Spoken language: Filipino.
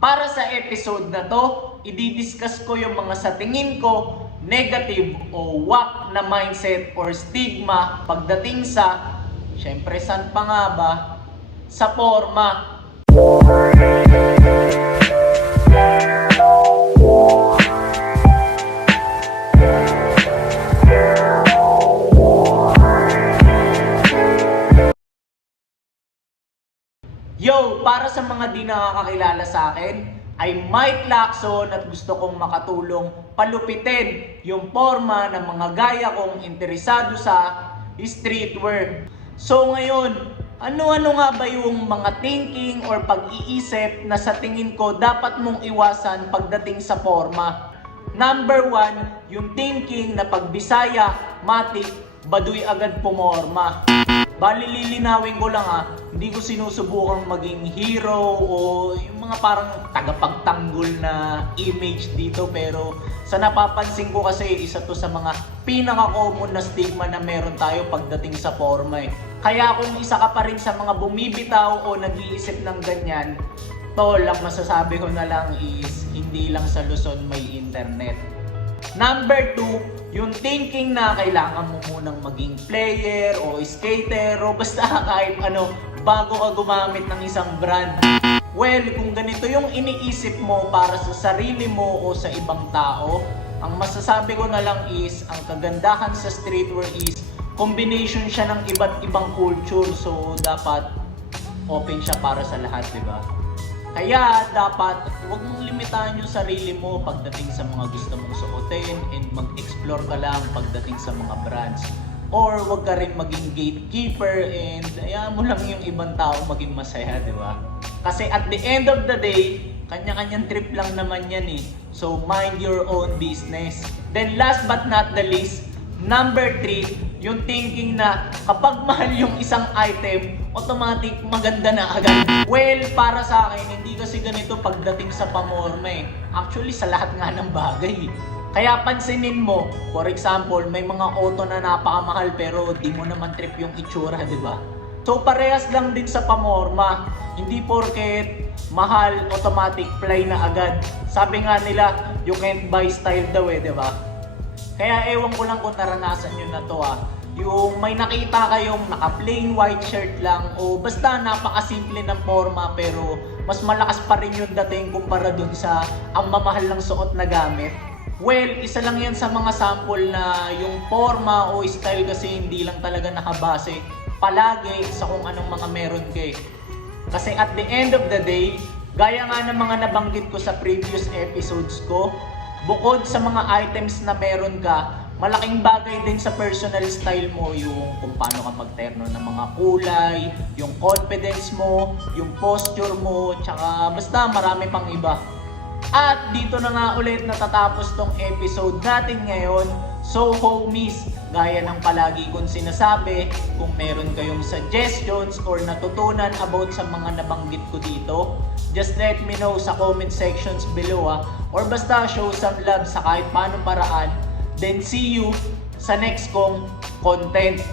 Para sa episode na to, i-discuss ko yung mga sa tingin ko negative o whack na mindset or stigma pagdating sa, syempre saan pa nga ba, sa forma. Yo! Para sa mga di nakakakilala sa akin, ay Mike Lacson at gusto kong makatulong palupitin yung forma ng mga gaya kong interesado sa streetwear. So ngayon, ano-ano nga ba yung mga thinking or pag-iisip na sa tingin ko dapat mong iwasan pagdating sa forma? Number 1, yung thinking na pag Bisaya, matik, baduy agad pumorma. Bali lilinawin ko lang hindi ko sinusubukang maging hero o yung mga parang tagapagtanggol na image dito, pero sa napapansin ko kasi isa to sa mga pinaka-common na stigma na meron tayo pagdating sa forma eh. Kaya kung isa ka pa rin sa mga bumibitaw o nag-iisip ng ganyan, tol, ang masasabi ko na lang is hindi lang sa Luzon may internet. Number 2, yung thinking na kailangan mo munang maging player o skater o basta kahit ano bago ka gumamit ng isang brand. Well, kung ganito yung iniisip mo para sa sarili mo o sa ibang tao, ang masasabi ko na lang is ang kagandahan sa streetwear is combination siya ng iba't ibang culture, so dapat open siya para sa lahat, di ba? Kaya dapat huwag mong limitahan yung sarili mo pagdating sa mga gusto mong suotin and mag-explore ka lang pagdating sa mga brands. Or huwag ka rin maging gatekeeper and hayaan mo lang yung ibang tao maging masaya, di ba? Kasi at the end of the day, kanya-kanyang trip lang naman yan eh. So mind your own business. Then last but not the least, number 3, yung thinking na kapag mahal yung isang item, automatic maganda na agad. Well, para sa akin, hindi kasi ganito pagdating sa pamorma eh. Actually, sa lahat nga ng bagay eh. Kaya pansinin mo, for example, may mga auto na napakamahal pero di mo naman trip yung itsura, di ba? So parehas lang din sa pamorma. Hindi porket mahal, automatic fly na agad. Sabi nga nila, you can't buy style daw eh, di ba? Kaya ewan ko lang kung naranasan nyo na to yung may nakita kayong naka plain white shirt lang o basta napakasimple ng forma pero mas malakas pa rin yung dating kumpara dun sa ang mamahal ng suot na gamit. Well, isa lang yan sa mga sample na yung forma o style kasi hindi lang talaga nakabase palagi sa kung anong mga meron kayo. Kasi at the end of the day, gaya nga ng mga nabanggit ko sa previous episodes ko, bukod sa mga items na meron ka, malaking bagay din sa personal style mo yung kung paano ka magterno ng mga kulay, yung confidence mo, yung posture mo, tsaka basta marami pang iba. At dito na nga ulit natatapos tong episode natin ngayon. So homies, gaya ng palagi kong sinasabi, kung meron kayong suggestions or natutunan about sa mga nabanggit ko dito, just let me know sa comment sections below or basta show some love sa kahit paano paraan. Then see you sa next kong content.